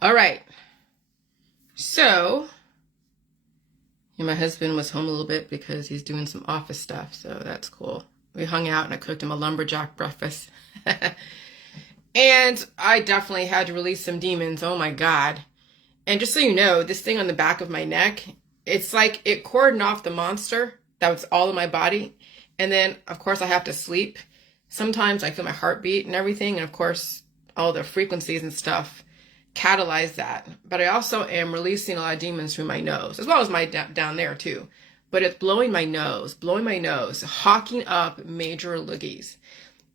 All right. So, my husband was home a little bit because he's doing some office stuff, so that's cool. We hung out and I cooked him a lumberjack breakfast. And I definitely had to release some demons. Oh my God. And just so you know, this thing on the back of my neck, it's like it cordoned off the monster that was all in my body. And then, of course, I have to sleep. Sometimes I feel my heartbeat and everything. And of course, all the frequencies and stuff catalyze that. But I also am releasing a lot of demons through my nose, as well as my down there too. But it's blowing my nose, hawking up major loogies.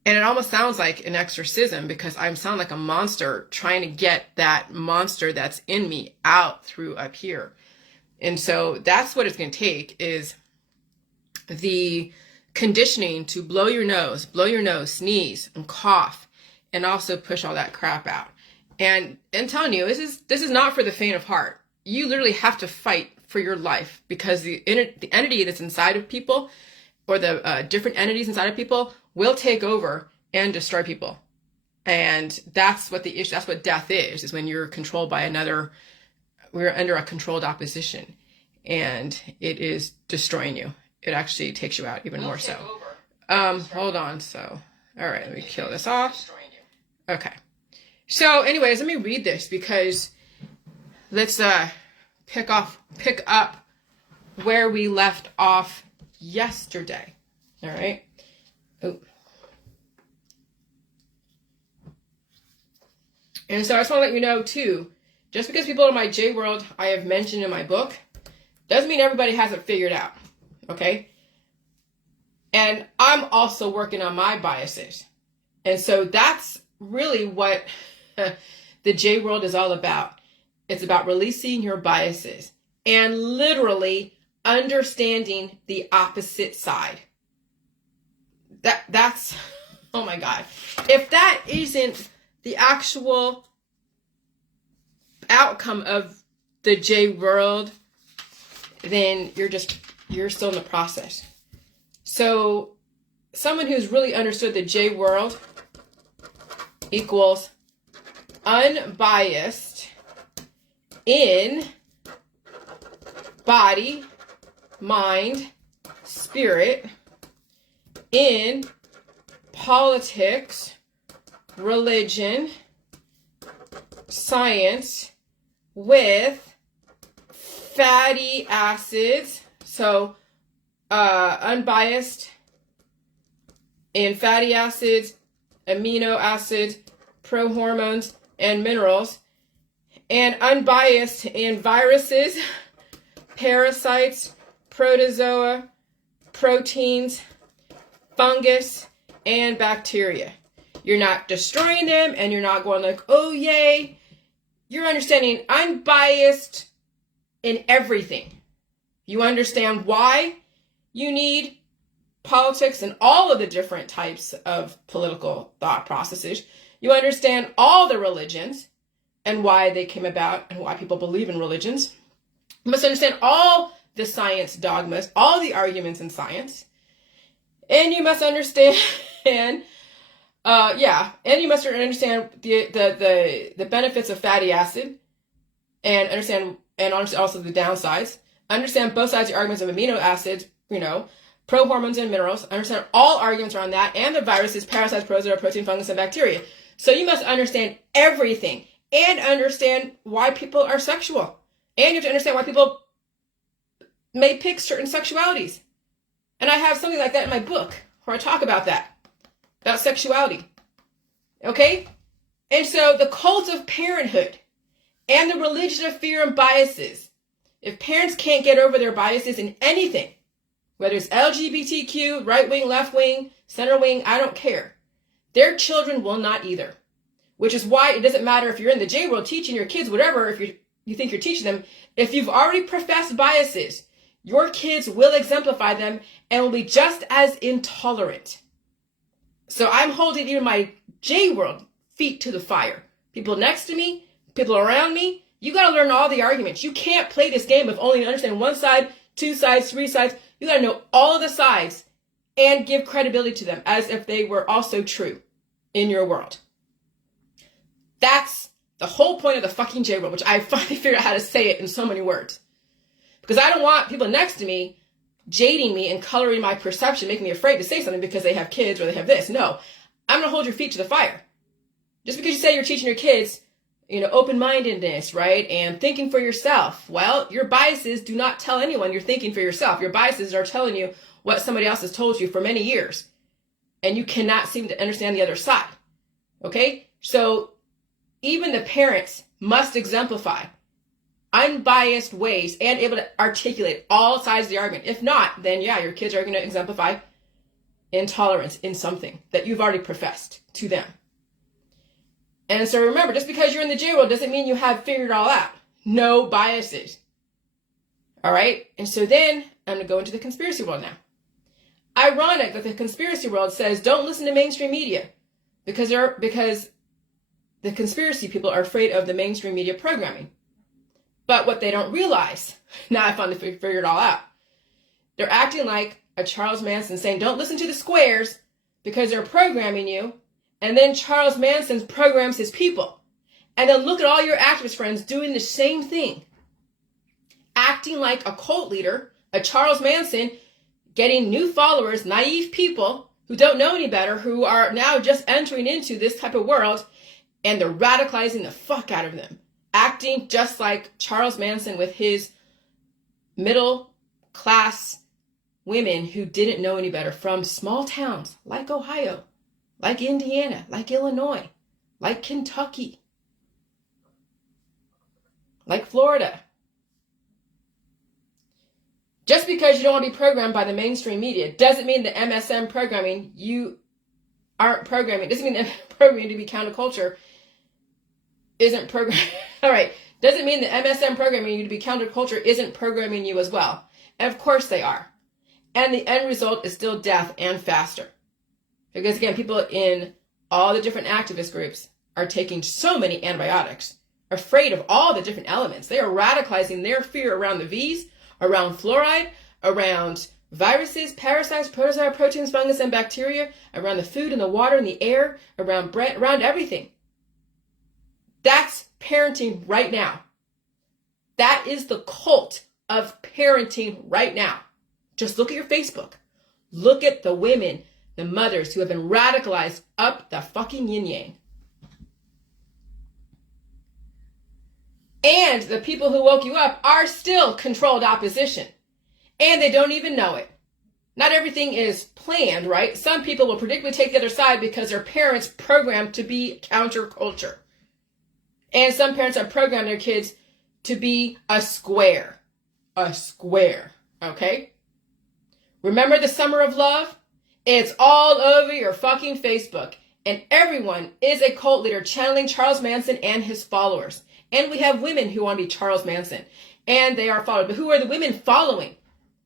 And it almost sounds like an exorcism because I sound like a monster trying to get that monster that's in me out through up here. And so that's what it's going to take, is the conditioning to blow your nose, sneeze, and cough, and also push all that crap out. And I'm telling you, this is not for the faint of heart. You literally have to fight for your life, because the entity that's inside of people, or the different entities inside of people, will take over and destroy people. And that's what the issue, that's what death is when you're controlled by another, we're under a controlled opposition, and it is destroying you. It actually takes you out even more so. Hold on. So, all right, let me kill this off. Okay. So anyways, let me read this, because let's pick up where we left off yesterday. All right. Oh. And so I just want to let you know too, just because people in my J world I have mentioned in my book, doesn't mean everybody has it figured out. Okay? And I'm also working on my biases. And so that's really what the J world is all about. It's about releasing your biases and literally understanding the opposite side. That's, oh my God. If that isn't the actual outcome of the J world, then you're still in the process. So someone who's really understood the J world equals unbiased in body, mind, spirit, in politics, religion, science, with fatty acids. So unbiased in fatty acids, amino acids, prohormones, and minerals, and unbiased in viruses, parasites, protozoa, proteins, fungus, and bacteria. You're not destroying them, and you're not going like, oh yay. You're understanding unbiased in everything. You understand why you need politics and all of the different types of political thought processes. You understand all the religions and why they came about and why people believe in religions. You must understand all the science dogmas, all the arguments in science. And you must understand, and you must understand the benefits of fatty acid, and understand also the downsides. Understand both sides of the arguments of amino acids, prohormones and minerals. Understand all arguments around that, and the viruses, parasites, protozoa, protein, fungus, and bacteria. So you must understand everything, and understand why people are sexual. And you have to understand why people may pick certain sexualities. And I have something like that in my book where I talk about that, about sexuality. Okay? And so the cult of parenthood and the religion of fear and biases. If parents can't get over their biases in anything, whether it's LGBTQ, right wing, left wing, center wing, I don't care. Their children will not either. Which is why it doesn't matter if you're in the J world teaching your kids whatever, if you think you're teaching them, if you've already professed biases, your kids will exemplify them and will be just as intolerant. So I'm holding even my J world feet to the fire. People next to me, people around me, you got to learn all the arguments. You can't play this game of only understanding one side, two sides, three sides. You got to know all of the sides and give credibility to them as if they were also true in your world. That's The whole point of the fucking J word, which I finally figured out how to say it in so many words. Because I don't want people next to me jading me and coloring my perception, making me afraid to say something because they have kids or they have this. No, I'm going to hold your feet to the fire. Just because you say you're teaching your kids, open-mindedness, right? And thinking for yourself. Well, your biases do not tell anyone you're thinking for yourself. Your biases are telling you what somebody else has told you for many years. And you cannot seem to understand the other side. Okay? So even the parents must exemplify unbiased ways and able to articulate all sides of the argument. If not, then yeah, your kids are going to exemplify intolerance in something that you've already professed to them. And so remember, just because you're in the J world doesn't mean you have figured it all out. No biases. All right? And so then I'm going to go into the conspiracy world now. Ironic that the conspiracy world says don't listen to mainstream media because the conspiracy people are afraid of the mainstream media programming. But what they don't realize, now I finally figured it all out, they're acting like a Charles Manson saying don't listen to the squares because they're programming you. And then Charles Manson programs his people. And then look at all your activist friends doing the same thing. Acting like a cult leader, a Charles Manson, getting new followers, naive people who don't know any better, who are now just entering into this type of world, and they're radicalizing the fuck out of them. Acting just like Charles Manson with his middle class women who didn't know any better from small towns like Ohio, like Indiana, like Illinois, like Kentucky, like Florida. Just because you don't want to be programmed by the mainstream media doesn't mean the MSM programming you aren't programming. Doesn't mean that programming to be counterculture isn't programming. All right. Doesn't mean the MSM programming you to be counterculture isn't programming you as well. And of course they are. And the end result is still death and faster. Because again, people in all the different activist groups are taking so many antibiotics, afraid of all the different elements. They are radicalizing their fear around the V's, around fluoride, around viruses, parasites, protozoa, proteins, fungus, and bacteria, around the food and the water and the air, around bread, around everything. That's parenting right now. That is the cult of parenting right now. Just look at your Facebook. Look at the women, the mothers who have been radicalized up the fucking yin-yang. And the people who woke you up are still controlled opposition. And they don't even know it. Not everything is planned, right? Some people will predictably take the other side because their parents programmed to be counterculture. And some parents have programmed their kids to be a square. A square, okay? Remember the summer of love? It's all over your fucking Facebook. And everyone is a cult leader channeling Charles Manson and his followers. And we have women who want to be Charles Manson. And they are followed. But who are the women following?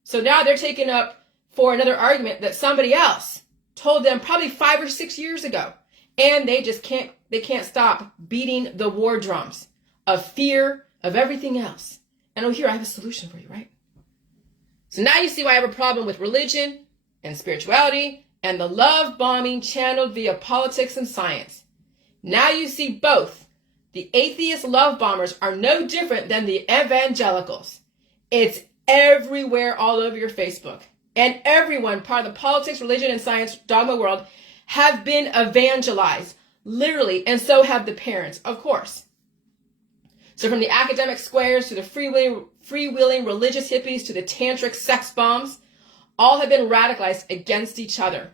So now they're taking up for another argument that somebody else told them probably 5 or 6 years ago. And they just can't stop beating the war drums of fear, of everything else. And oh, here, I have a solution for you, right? So now you see why I have a problem with religion and spirituality and the love bombing channeled via politics and science. Now you see both. The atheist love bombers are no different than the evangelicals. It's everywhere all over your Facebook. And everyone, part of the politics, religion, and science dogma world, have been evangelized, literally, and so have the parents, of course. So from the academic squares to the freewheeling religious hippies to the tantric sex bombs, all have been radicalized against each other.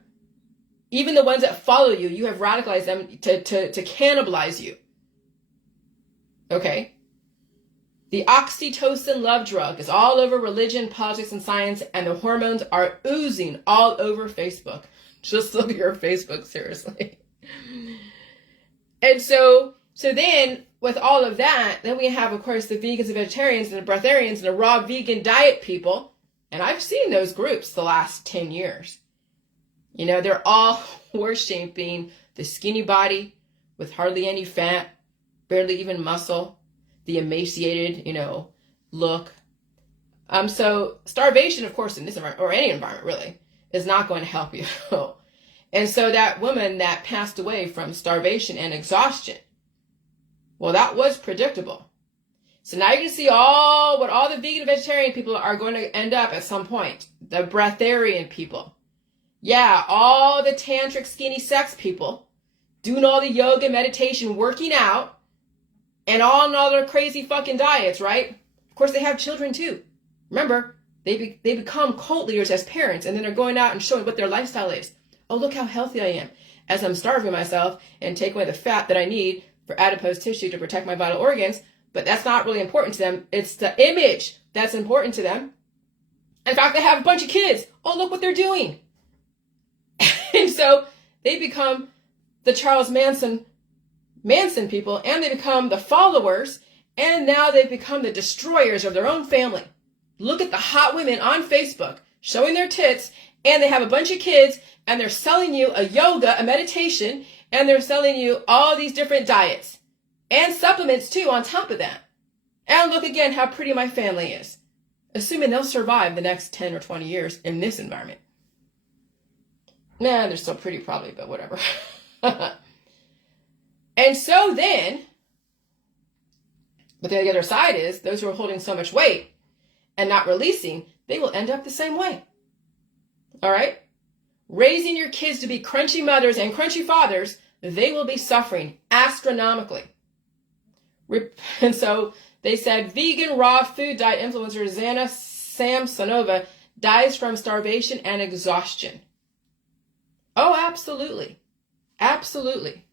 Even the ones that follow you, you have radicalized them to cannibalize you. Okay? The oxytocin love drug is all over religion, politics, and science, and the hormones are oozing all over Facebook. Just look at your Facebook, seriously. And so then, with all of that, then we have, of course, the vegans and vegetarians and the breatharians and the raw vegan diet people. And I've seen those groups the last 10 years. You know, they're all worshiping the skinny body with hardly any fat, barely even muscle, the emaciated, look. So starvation, of course, in this environment, or any environment really, is not going to help you. And so that woman that passed away from starvation and exhaustion Well, that was predictable. So now you can see what all the vegan and vegetarian people are going to end up at some point. The breatharian people. Yeah, all the tantric skinny sex people doing all the yoga, meditation, working out, and all other crazy fucking diets, right? Of course, they have children too. Remember, they become cult leaders as parents, and then they're going out and showing what their lifestyle is. Oh, look how healthy I am. As I'm starving myself and taking away the fat that I need for adipose tissue to protect my vital organs. But that's not really important to them. It's the image that's important to them. In fact, they have a bunch of kids. Oh, look what they're doing. And so they become the Charles Manson people, and they become the followers, and now they become the destroyers of their own family. Look at the hot women on Facebook showing their tits, and they have a bunch of kids, and they're selling you a yoga, a meditation, and they're selling you all these different diets. And supplements too on top of that. And look again how pretty my family is. Assuming they'll survive the next 10 or 20 years in this environment. Nah, they're still pretty probably, but whatever. And so then, but the other side is, those who are holding so much weight and not releasing, they will end up the same way. All right? Raising your kids to be crunchy mothers and crunchy fathers, they will be suffering astronomically. And so they said vegan raw food diet influencer Zana Samsonova dies from starvation and exhaustion. Oh, absolutely. Absolutely.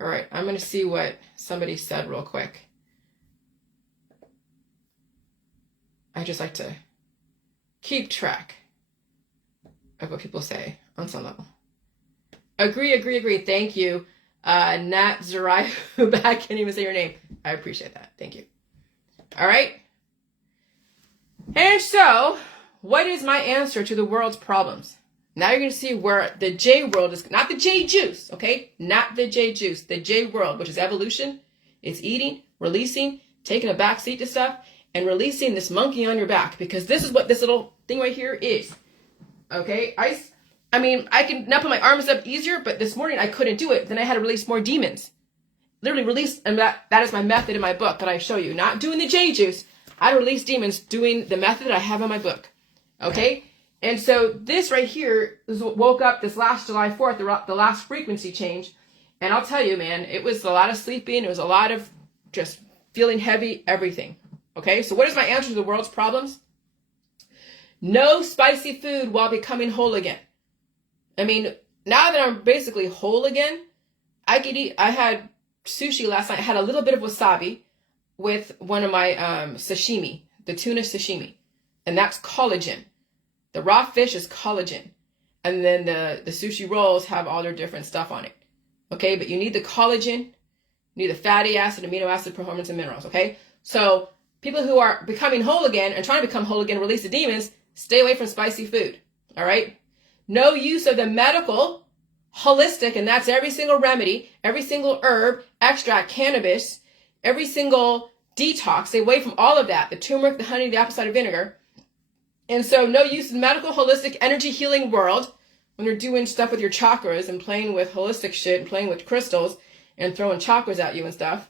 All right, I'm going to see what somebody said real quick. I just like to keep track of what people say on some level. Agree. Thank you. Nat Zerai, I can't even say your name. I appreciate that. Thank you. All right. And so, what is my answer to the world's problems? Now you're going to see where the J world is, not the J juice, okay? Not the J juice, the J world, which is evolution. It's eating, releasing, taking a back seat to stuff, and releasing this monkey on your back, because this is what this little thing right here is. Okay? I mean, I can now put my arms up easier, but this morning I couldn't do it. Then I had to release more demons. Literally release, and that is my method in my book that I show you. Not doing the J juice. I release demons doing the method that I have in my book. Okay? And so this right here woke up this last July 4th, the last frequency change. And I'll tell you, man, it was a lot of sleeping. It was a lot of just feeling heavy, everything. Okay? So what is my answer to the world's problems? No spicy food while becoming whole again. I mean, now that I'm basically whole again, I could eat. I had sushi last night. I had a little bit of wasabi with one of my sashimi, the tuna sashimi. And that's collagen. The raw fish is collagen. And then the sushi rolls have all their different stuff on it. Okay, but you need the collagen, you need the fatty acid, amino acid, hormones, and minerals. Okay, so people who are becoming whole again and trying to become whole again, release the demons, stay away from spicy food. All right? No use of the medical, holistic, and that's every single remedy, every single herb, extract, cannabis, every single detox. Stay away from all of that. The turmeric, the honey, the apple cider vinegar. And so no use in the medical, holistic, energy healing world when you're doing stuff with your chakras and playing with holistic shit and playing with crystals and throwing chakras at you and stuff.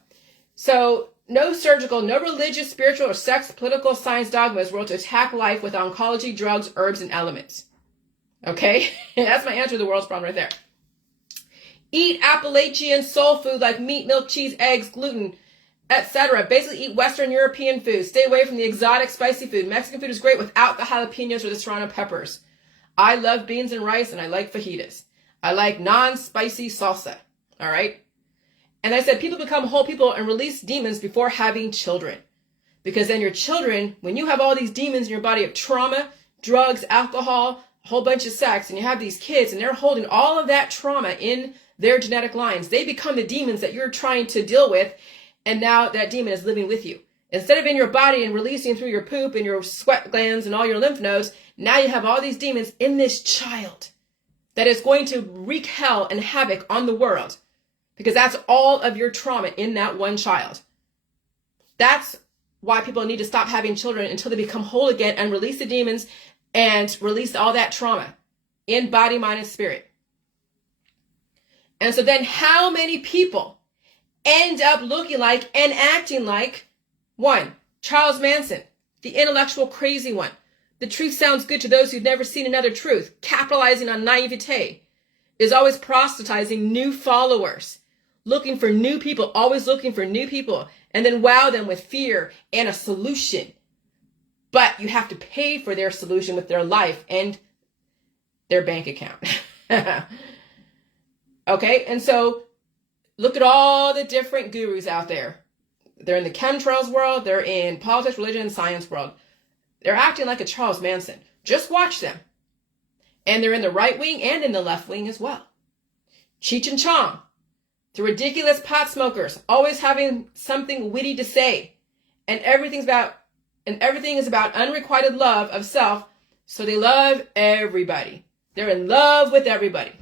So no surgical, no religious, spiritual, or sex, political, science dogmas world to attack life with oncology, drugs, herbs, and elements. Okay? That's my answer to the world's problem right there. Eat Appalachian soul food like meat, milk, cheese, eggs, gluten, etc. Basically eat Western European food. Stay away from the exotic spicy food. Mexican food is great without the jalapenos or the serrano peppers. I love beans and rice, and I like fajitas. I like non-spicy salsa. All right? And I said people become whole people and release demons before having children. Because then your children, when you have all these demons in your body of trauma, drugs, alcohol, a whole bunch of sex, and you have these kids and they're holding all of that trauma in their genetic lines, they become the demons that you're trying to deal with, and now that demon is living with you. Instead of in your body and releasing through your poop and your sweat glands and all your lymph nodes, now you have all these demons in this child that is going to wreak hell and havoc on the world, because that's all of your trauma in that one child. That's why people need to stop having children until they become whole again and release the demons and release all that trauma in body, mind, and spirit. And so then how many people end up looking like and acting like, one, Charles Manson, the intellectual crazy one. The truth sounds good to those who've never seen another truth, capitalizing on naivete, is always proselytizing new followers, looking for new people, always looking for new people, and then wow them with fear and a solution. But you have to pay for their solution with their life and their bank account. Okay, and so look at all the different gurus out there. They're in the chemtrails world, they're in politics, religion, and science world. They're acting like a Charles Manson. Just watch them. And they're in the right wing and in the left wing as well. Cheech and Chong, the ridiculous pot smokers, always having something witty to say. And everything is about unrequited love of self, so they love everybody. They're in love with everybody.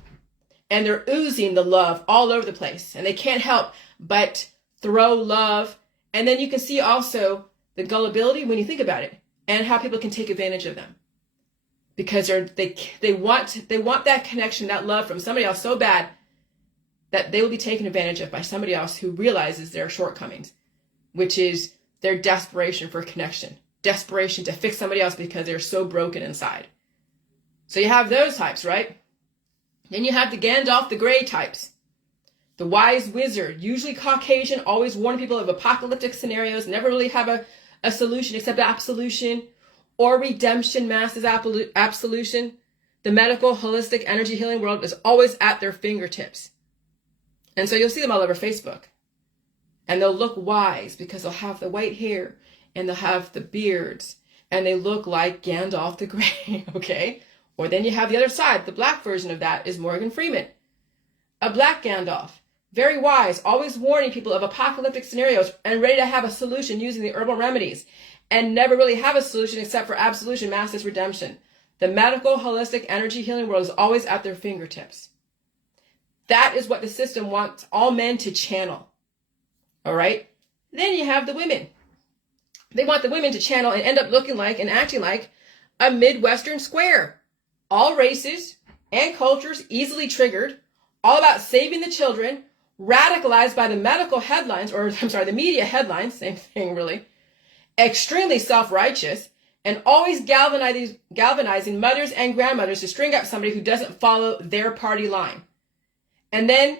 And they're oozing the love all over the place. And they can't help but throw love. And then you can see also the gullibility when you think about it and how people can take advantage of them. Because they want that connection, that love from somebody else so bad that they will be taken advantage of by somebody else who realizes their shortcomings, which is their desperation for connection, desperation to fix somebody else because they're so broken inside. So you have those types, right? Then you have the Gandalf the Grey types. The wise wizard, usually Caucasian, always warn people of apocalyptic scenarios, never really have a solution except absolution or redemption, massive absolution. The medical, holistic, energy healing world is always at their fingertips. And so you'll see them all over Facebook. And they'll look wise because they'll have the white hair and they'll have the beards and they look like Gandalf the Grey, okay? Or then you have the other side, the black version of that is Morgan Freeman. A black Gandalf, very wise, always warning people of apocalyptic scenarios and ready to have a solution using the herbal remedies and never really have a solution except for absolution, massive redemption. The medical, holistic, energy healing world is always at their fingertips. That is what the system wants all men to channel. All right? Then you have the women. They want the women to channel and end up looking like and acting like a midwestern square. All races and cultures easily triggered, all about saving the children, radicalized by the medical headlines, the media headlines, same thing really, extremely self-righteous, and always galvanizing mothers and grandmothers to string up somebody who doesn't follow their party line. And then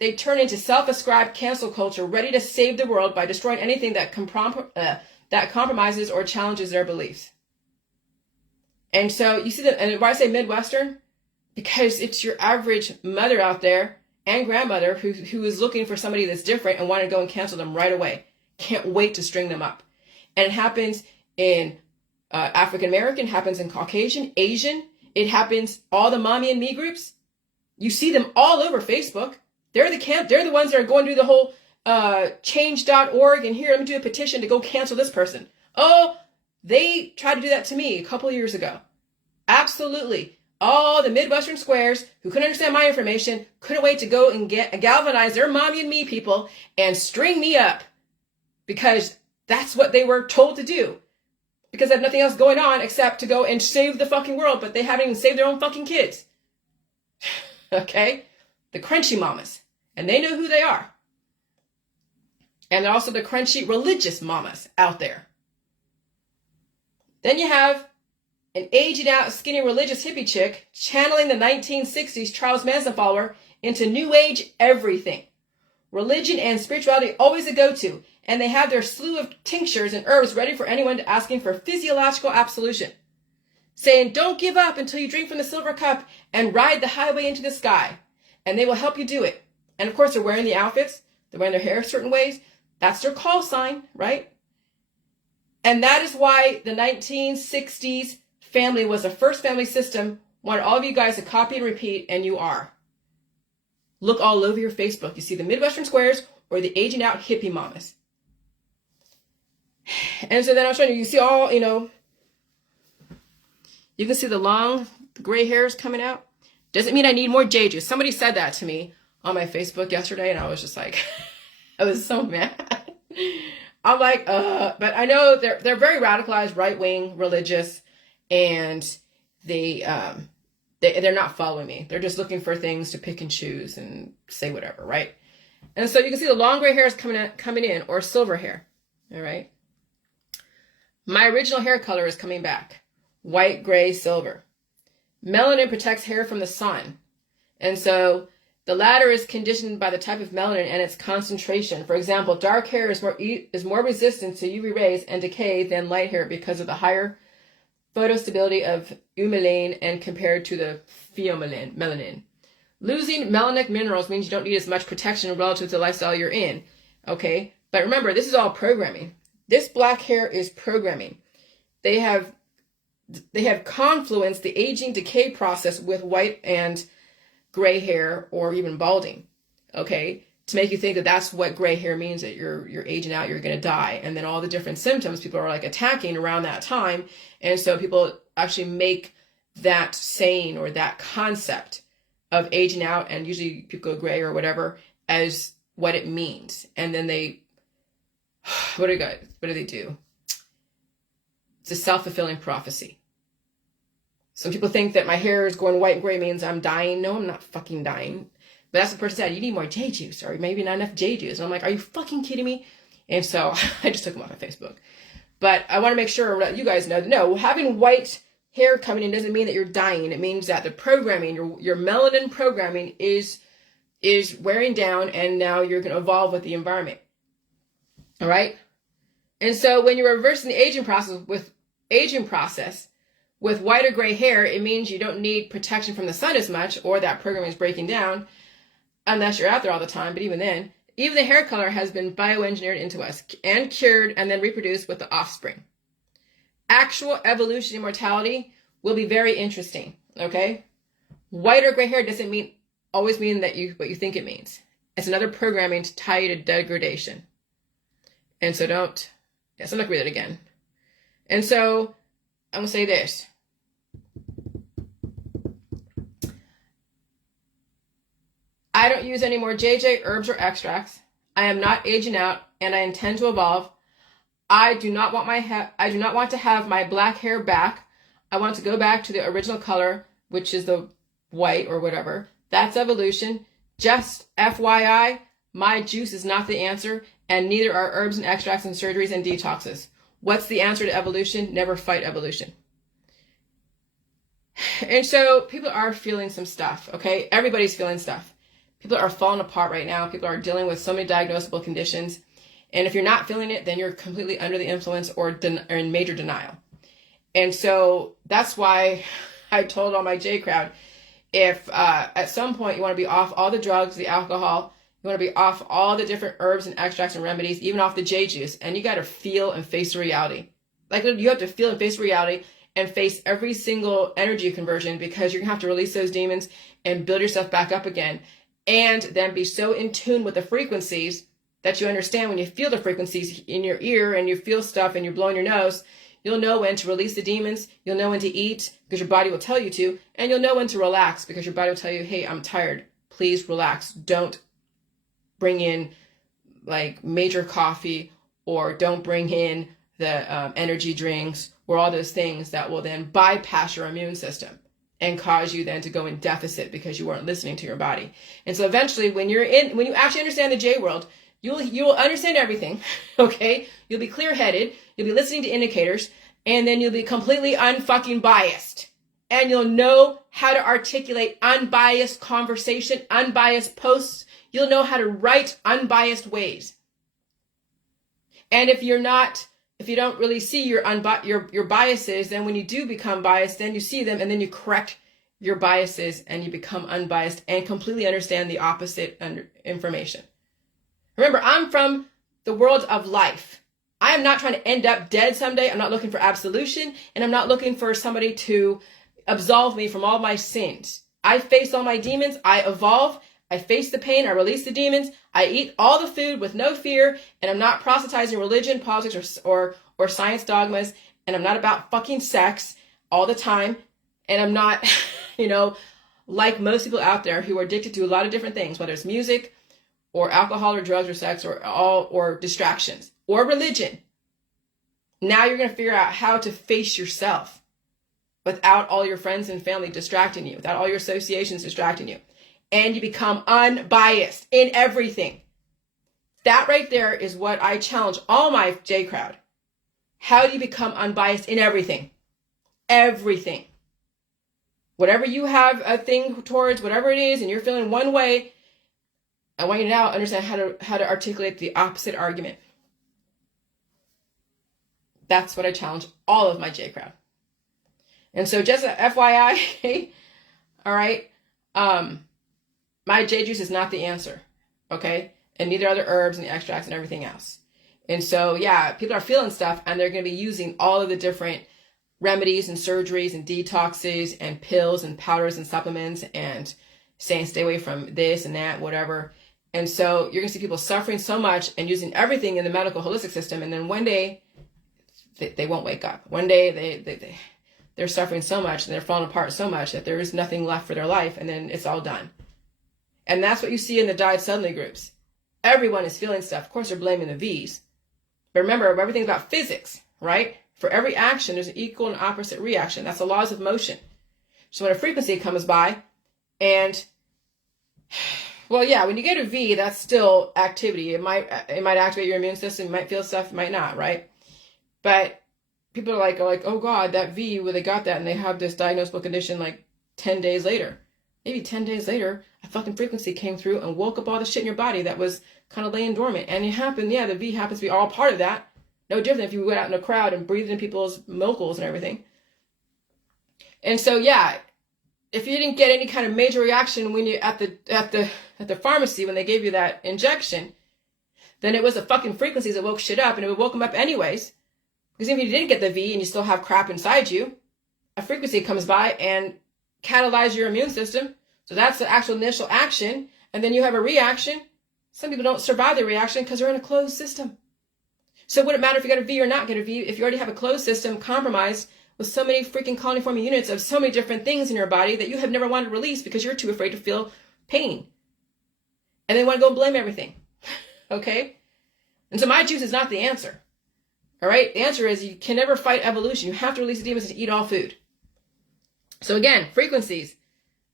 they turn into self-ascribed cancel culture, ready to save the world by destroying anything that compromises or challenges their beliefs. And so you see that, and why I say Midwestern? Because it's your average mother out there and grandmother who is looking for somebody that's different and want to go and cancel them right away. Can't wait to string them up. And it happens in African American, happens in Caucasian, Asian. It happens all the mommy and me groups. You see them all over Facebook. They're the ones that are going to do the whole change.org and here, let me do a petition to go cancel this person. Oh, they tried to do that to me a couple of years ago. Absolutely. All the Midwestern squares who couldn't understand my information couldn't wait to go and galvanize their mommy and me people and string me up because that's what they were told to do. Because they have nothing else going on except to go and save the fucking world, but they haven't even saved their own fucking kids. Okay? The crunchy mamas. And they know who they are. And they're also the crunchy religious mamas out there. Then you have an aging out, skinny religious hippie chick channeling the 1960s Charles Manson follower into new age everything. Religion and spirituality always a go-to, and they have their slew of tinctures and herbs ready for anyone asking for physiological absolution. Saying, don't give up until you drink from the silver cup and ride the highway into the sky. And they will help you do it. And of course, they're wearing the outfits. They're wearing their hair certain ways. That's their call sign, right? And that is why the 1960s family was the first family system. Wanted all of you guys to copy and repeat, and you are. Look all over your Facebook. You see the Midwestern squares or the aging out hippie mamas. And so then I'm showing you see all, you can see the gray hairs coming out. Doesn't mean I need more J juice. Somebody said that to me on my Facebook yesterday, and I was just like, I was so mad. I'm like, but I know they're very radicalized, right-wing, religious, and they're not following me. They're just looking for things to pick and choose and say whatever, right? And so you can see the long gray hair is coming in, or silver hair. All right. My original hair color is coming back. White, gray, silver. Melanin protects hair from the sun. And so the latter is conditioned by the type of melanin and its concentration. For example, dark hair is more resistant to UV rays and decay than light hair because of the higher photostability of eumelane and compared to the pheomelanin. Losing melanic minerals means you don't need as much protection relative to the lifestyle you're in. Okay? But remember, this is all programming. This black hair is programming. They have confluenced the aging decay process with white and gray hair, or even balding, okay, to make you think that that's what gray hair means, that you're aging out, you're going to die. And then all the different symptoms people are like attacking around that time. And so people actually make that saying or that concept of aging out, and usually people go gray or whatever, as what it means. And then what do they do? It's a self-fulfilling prophecy. Some people think that my hair is going white and gray means I'm dying. No, I'm not fucking dying. But that's the person said, you need more J juice, or maybe not enough J juice. And I'm like, are you fucking kidding me? And so I just took them off of Facebook. But I want to make sure that you guys know that no, having white hair coming in doesn't mean that you're dying. It means that the programming, your melanin programming is wearing down, and now you're going to evolve with the environment. All right? And so when you're reversing the aging process with white or gray hair, it means you don't need protection from the sun as much, or that programming is breaking down, unless you're out there all the time. But even then, even the hair color has been bioengineered into us and cured and then reproduced with the offspring. Actual evolution and mortality will be very interesting, okay? White or gray hair doesn't always mean that what you think it means. It's another programming to tie you to degradation. And so I'm not going to read it again. And so I'm going to say this. I don't use any more JJ herbs or extracts. I am not aging out, and I intend to evolve. I do not want to have my black hair back. I want to go back to the original color, which is the white or whatever. That's evolution. Just FYI, my juice is not the answer, and neither are herbs and extracts and surgeries and detoxes. What's the answer to evolution? Never fight evolution. And so people are feeling some stuff, okay? Everybody's feeling stuff. People are falling apart right now. People are dealing with so many diagnosable conditions. And if you're not feeling it, then you're completely under the influence or in major denial. And so that's why I told all my J crowd, if at some point you want to be off all the drugs, the alcohol, you want to be off all the different herbs and extracts and remedies, even off the J juice, and you got to feel and face the reality. Like, you have to feel and face reality and face every single energy conversion, because you're going to have to release those demons and build yourself back up again. And then be so in tune with the frequencies that you understand when you feel the frequencies in your ear and you feel stuff and you're blowing your nose, you'll know when to release the demons. You'll know when to eat because your body will tell you to. And you'll know when to relax because your body will tell you, hey, I'm tired. Please relax. Don't bring in like major coffee, or don't bring in the energy drinks or all those things that will then bypass your immune system and cause you then to go in deficit because you weren't listening to your body. And so eventually when you actually understand the J world, you'll understand everything, okay? You'll be clear-headed, you'll be listening to indicators, and then you'll be completely unfucking biased. And you'll know how to articulate unbiased conversation, unbiased posts. You'll know how to write unbiased ways. And if you don't really see your biases, then when you do become biased, then you see them and then you correct your biases and you become unbiased and completely understand the opposite information. Remember, I'm from the world of life. I am not trying to end up dead someday. I'm not looking for absolution, and I'm not looking for somebody to absolve me from all my sins. I face all my demons. I evolve. I face the pain. I release the demons. I eat all the food with no fear, and I'm not proselytizing religion, politics, or science dogmas, and I'm not about fucking sex all the time, and I'm not, like most people out there who are addicted to a lot of different things, whether it's music or alcohol or drugs or sex or distractions or religion. Now you're going to figure out how to face yourself without all your friends and family distracting you, without all your associations distracting you. And you become unbiased in everything. That right there is what I challenge all my J crowd. How do you become unbiased in everything? Everything. Whatever you have a thing towards, whatever it is, and you're feeling one way, I want you to now understand how to articulate the opposite argument. That's what I challenge all of my J crowd. And so just a FYI, all right, my J juice is not the answer, okay? And neither are the herbs and the extracts and everything else. And so, yeah, people are feeling stuff and they're going to be using all of the different remedies and surgeries and detoxes and pills and powders and supplements and saying stay away from this and that, whatever. And so you're going to see people suffering so much and using everything in the medical holistic system. And then one day they won't wake up. One day they're suffering so much and they're falling apart so much that there is nothing left for their life. And then it's all done. And that's what you see in the died suddenly groups. Everyone is feeling stuff. Of course, they're blaming the V's. But remember, everything's about physics, right? For every action, there's an equal and opposite reaction. That's the laws of motion. So when a frequency comes by and, well, yeah, when you get a V, that's still activity. It might activate your immune system. You might feel stuff, it might not, right? But people are like, oh God, that V, well, they got that and they have this diagnosable condition like 10 days later. Maybe 10 days later, a fucking frequency came through and woke up all the shit in your body that was kind of laying dormant. And it happened, yeah, the V happens to be all part of that. No different if you went out in a crowd and breathed in people's vocals and everything. And so, yeah, if you didn't get any kind of major reaction when you at the pharmacy when they gave you that injection, then it was the fucking frequencies that woke shit up, and it would woke them up anyways. Because if you didn't get the V and you still have crap inside you, a frequency comes by and catalyzes your immune system. So that's the actual initial action. And then you have a reaction. Some people don't survive the reaction because they're in a closed system. So would it matter if you got a V or not get a V if you already have a closed system compromised with so many freaking colony forming units of so many different things in your body that you have never wanted to release because you're too afraid to feel pain. And then want to go and blame everything. Okay? And so my juice is not the answer. All right? The answer is you can never fight evolution. You have to release the demons to eat all food. So again, frequencies,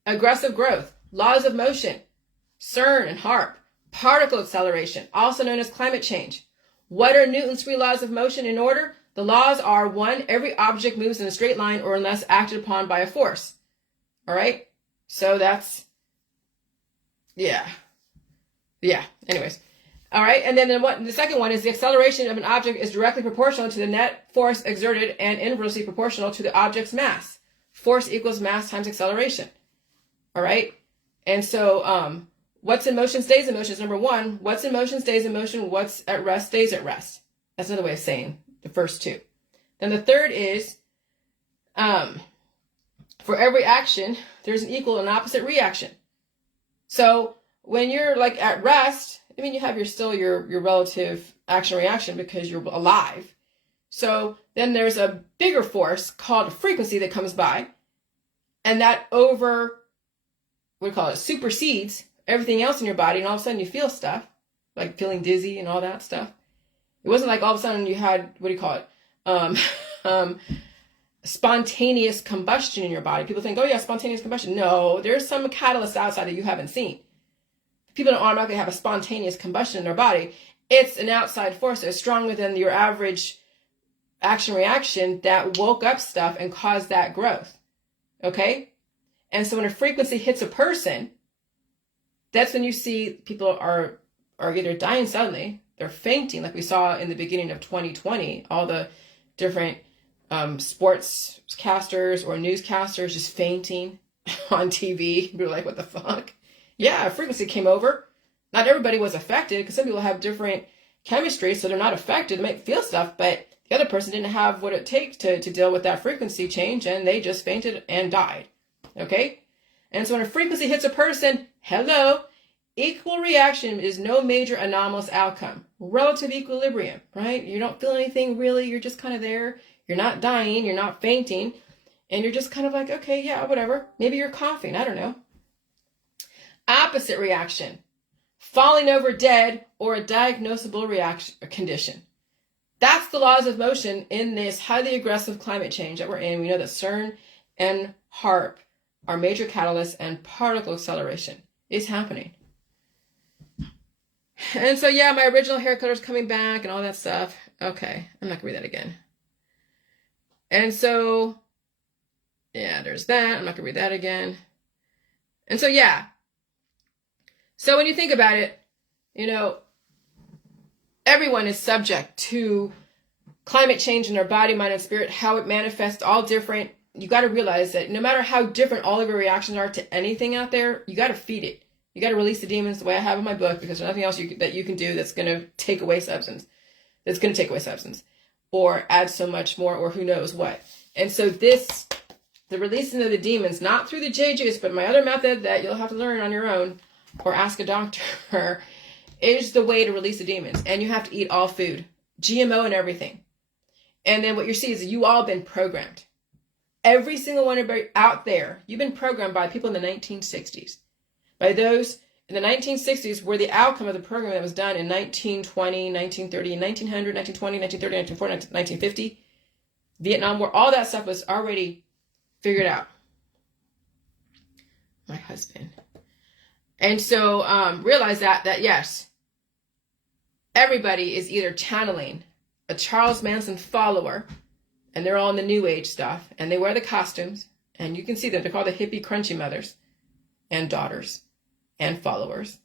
aggressive growth, laws of motion, CERN and HARP, particle acceleration, also known as climate change. What are Newton's 3 laws of motion in order? The laws are 1, every object moves in a straight line or unless acted upon by a force. All right? So that's, yeah. Anyways. All right. And then the second one is the acceleration of an object is directly proportional to the net force exerted and inversely proportional to the object's mass. Force equals mass times acceleration. All right. And so, what's in motion stays in motion is number 1. What's in motion stays in motion. What's at rest stays at rest. That's another way of saying the first 2. Then the third is, for every action, there's an equal and opposite reaction. So when you're like at rest, I mean, you have your relative action reaction because you're alive. So then there's a bigger force called a frequency that comes by, and that supersedes everything else in your body, and all of a sudden you feel stuff, like feeling dizzy and all that stuff. It wasn't like all of a sudden you had, spontaneous combustion in your body. People think, oh yeah, spontaneous combustion. No, there's some catalyst outside that you haven't seen. People don't automatically have a spontaneous combustion in their body. It's an outside force that's stronger than your average action reaction that woke up stuff and caused that growth. Okay? And so when a frequency hits a person, that's when you see people are either dying suddenly, they're fainting, like we saw in the beginning of 2020, all the different sportscasters or newscasters just fainting on TV. We were like, what the fuck? Yeah, a frequency came over. Not everybody was affected because some people have different chemistry, so they're not affected. They might feel stuff, but the other person didn't have what it takes to deal with that frequency change, and they just fainted and died. Okay? And so when a frequency hits a person, hello, equal reaction is no major anomalous outcome. Relative equilibrium, right? You don't feel anything really. You're just kind of there. You're not dying. You're not fainting. And you're just kind of like, okay, yeah, whatever. Maybe you're coughing. I don't know. Opposite reaction. Falling over dead or a diagnosable reaction condition. That's the laws of motion in this highly aggressive climate change that we're in. We know that CERN and HARP are major catalysts, and particle acceleration is happening. And so, yeah, my original hair color's coming back and all that stuff. Okay, I'm not gonna read that again. And so, yeah, there's that. I'm not gonna read that again. And so, yeah. So when you think about it, you know, everyone is subject to climate change in their body, mind, and spirit, how it manifests, all different. You got to realize that no matter how different all of your reactions are to anything out there, you got to feed it. You got to release the demons the way I have in my book, because there's nothing else that you can do that's going to take away substance. Or add so much more, or who knows what. And so the releasing of the demons, not through the J juice, but my other method that you'll have to learn on your own or ask a doctor, is the way to release the demons. And you have to eat all food, GMO and everything. And then what you see is that you all been programmed. Every single one out there, you've been programmed by people in the 1960s. By those in the 1960s were the outcome of the program that was done in 1920, 1930, 1900, 1920, 1930, 1940, 1950. Vietnam War, all that stuff was already figured out. My husband. And so realize that yes, everybody is either channeling a Charles Manson follower, and they're all in the New Age stuff, and they wear the costumes, and you can see them. They're called the hippie crunchy mothers and daughters and followers.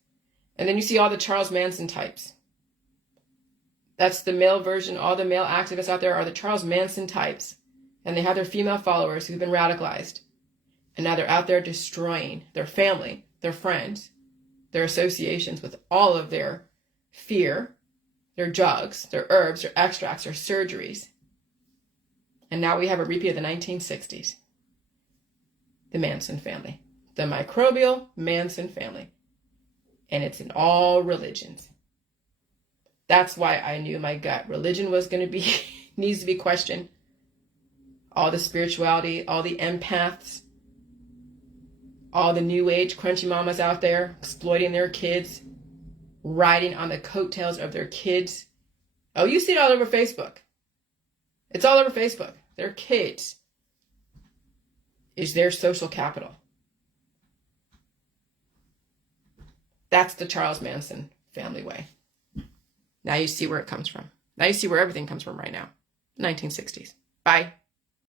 And then you see all the Charles Manson types. That's the male version. All the male activists out there are the Charles Manson types, and they have their female followers who've been radicalized. And now they're out there destroying their family, their friends, their associations with all of their fear, their drugs, their herbs, their extracts, their surgeries. And now we have a repeat of the 1960s. The Manson family. The microbial Manson family. And it's in all religions. That's why I knew my gut. Religion was going to be, needs to be questioned. All the spirituality, all the empaths, all the New Age crunchy mamas out there exploiting their kids, riding on the coattails of their kids. Oh, you see it all over Facebook. It's all over Facebook. Their kids is their social capital. That's the Charles Manson family way. Now you see where it comes from. Now you see where everything comes from right now. 1960s. Bye.